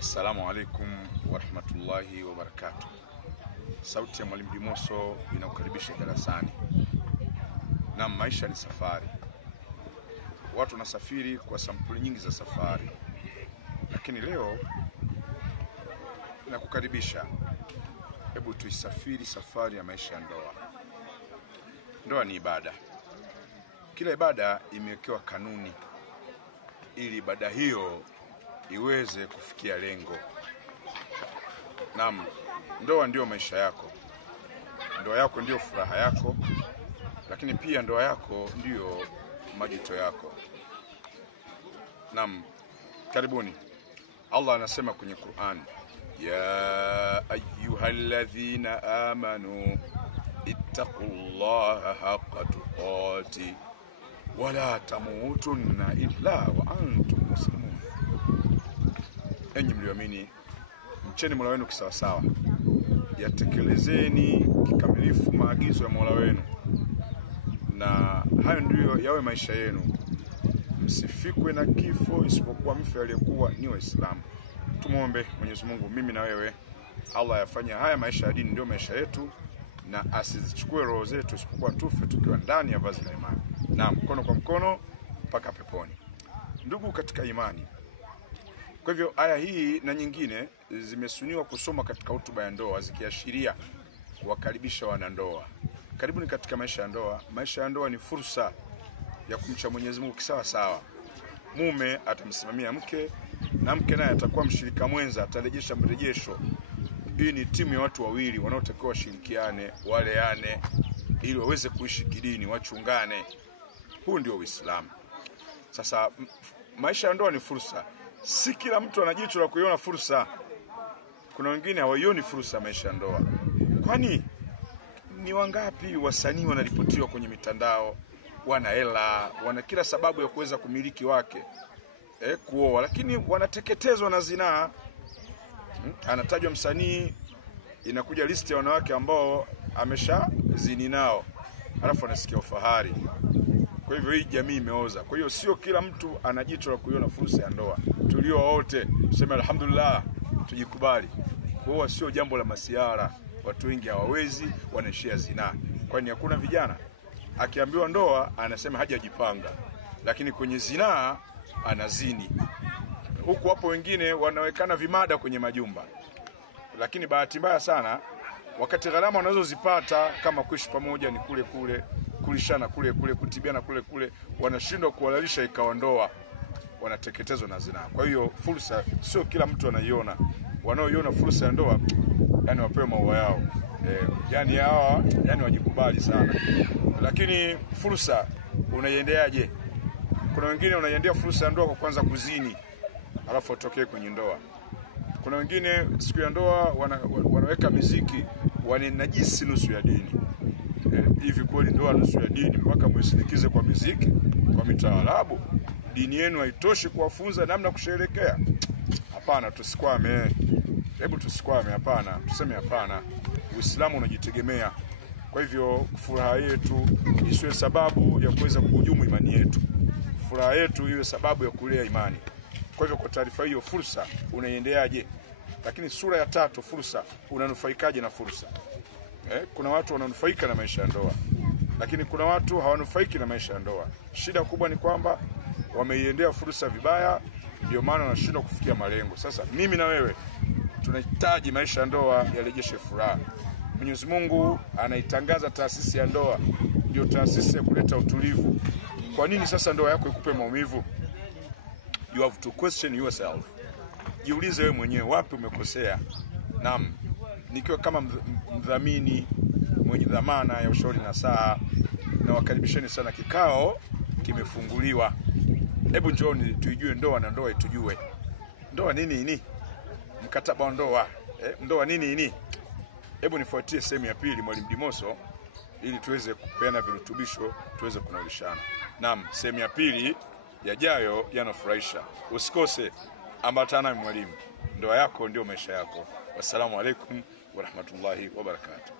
Assalamu alaikum warahmatullahi wabarakatuh. Sauti ya Mwalimu Dimoso inakukaribisha darasani. Na maisha ni safari. Watu wanasafiri kwa sampuli nyingi za safari. Lakini leo nakukaribisha, hebu tuisafiri safari ya maisha ya ndoa. Ndoa ni ibada. Kila ibada imewekewa kanuni ili ibada hiyo iweze kufikia lengo. Naam, ndoa ndio maisha yako. Ndoa yako ndio furaha yako, lakini pia ndoa yako ndio majuto yako. Naam, karibuni. Allah anasema kwenye Qur'an, ya ayyuhalladhina amanu ittaqullaha haqqa tuqati wala tamutunna illa wa antum muslimun. Enyi mlioamini, mcheni Mola wenu kisawasawa, yatekelezeni kikamilifu maagizo ya Mola wenu, na hayo ndio yawe maisha yenu. Msifikwe na kifo isipokuwa mfe aliyekuwa ni Waislamu. Tumuombe Mwenyezi Mungu, mimi na wewe, Allah yafanye haya maisha ya dini ndio maisha yetu, na asizichukue roho zetu isipokuwa tufe tukiwa ndani ya vazi la imani. Na mkono kwa mkono mpaka peponi. Ndugu katika imani, kwa hivyo aya hii na nyingine zimesuniwa kusoma katika hotuba ya ndoa, zikiashiria kuwakaribisha wanandoa. Karibuni katika maisha ya ndoa. Maisha ya ndoa ni fursa ya kumcha Mwenyezi Mungu kisawa sawa. Mume atamsimamia mke, na mke naye atakuwa mshirika mwenza, atarejesha mrejesho. Hii ni timu ya watu wawili wanaotakiwa washirikiane, waleane, ili waweze kuishi kidini, wachungane. Huu ndio Uislamu. Sasa maisha ya ndoa ni fursa. Si kila mtu ana jicho la kuiona fursa. Kuna wengine hawaioni fursa maisha ya ndoa. Kwani ni wangapi wasanii wanaripotiwa kwenye mitandao, wana hela, wana kila sababu ya kuweza kumiliki wake, kuoa, lakini wanateketezwa na zinaa. Anatajwa msanii, inakuja listi ya wanawake ambao ameshazini nao, alafu anasikia ufahari. Kwa hivyo hii jamii imeoza. Kwa hiyo sio kila mtu ana jicho la kuiona fursa ya ndoa. Tulio wote tuseme alhamdulillah, tujikubali. Kuoa sio jambo la masiara. Watu wengi hawawezi, wanaishia zinaa. Kwani hakuna vijana akiambiwa ndoa anasema hajajipanga, lakini kwenye zinaa anazini. Huku hapo wengine wanawekana vimada kwenye majumba. Lakini bahati mbaya sana, wakati gharama wanazozipata kama kuishi pamoja ni kule kule, kulishana kule kule, kutibiana kule kule, wanashindwa kuhalalisha ikawa ndoa, wanateketezwa na zinaa. Kwa hiyo fursa sio kila mtu anaiona. Wanaoiona fursa ya ndoa, yani wapewe maua yao. Yani wajikubali sana. Lakini fursa unaiendeaje? Kuna wengine unaiendea fursa ya ndoa kwa kwanza kuzini, alafu utokee kwenye ndoa. Kuna wengine siku ya ndoa wanaweka muziki, wananajisi nusu ya dini. Hivi kweli ndoa nusu ya dini mpaka mwisindikize kwa muziki, kwa mitaarabu? Dini yenu haitoshi kuwafunza namna kusherehekea? Hapana, tusikwame. Hebu tusikwame, hapana. Tuseme hapana. Uislamu unajitegemea. Kwa hivyo furaha yetu isiwe sababu ya kuweza kuhujumu imani yetu. Furaha yetu iwe sababu ya kulea imani. Kwa hivyo kwa taarifa hiyo, fursa unaiendeaje? Lakini sura ya 3, fursa, unanufaikaje na fursa? Kuna watu wananufaika na maisha ya ndoa, lakini kuna watu hawanufaiki na maisha ya ndoa. Shida kubwa ni kwamba wameiendea fursa vibaya, ndio maana wanashindwa kufikia malengo. Sasa mimi na wewe tunahitaji maisha ya ndoa yarejeshe furaha. Mwenyezi Mungu anaitangaza taasisi ya ndoa ndio taasisi ya kuleta utulivu. Kwa nini sasa ndoa yako ikupe maumivu? You have to question yourself. Jiulize wewe mwenyewe, wapi umekosea? Naam, nikiwa kama mdhamini mwenye dhamana ya ushauri na saa, na wakaribisheni sana, kikao kimefunguliwa. Hebu njooni tuijue ndoa, na ndoa itujue. Ndoa nini? Mkataba wa ndoa. Ndoa nini? Hebu nifuatie sehemu ya pili Mwalimu Dimoso, ili tuweze kupeana virutubisho, tuweze kunalishana. Naam, sehemu ya pili yajayo yanafurahisha. Usikose, ambatana na mwalimu. Ndoa yako ndio maisha yako. Wassalamu alaikum warahmatullahi wabarakatuh.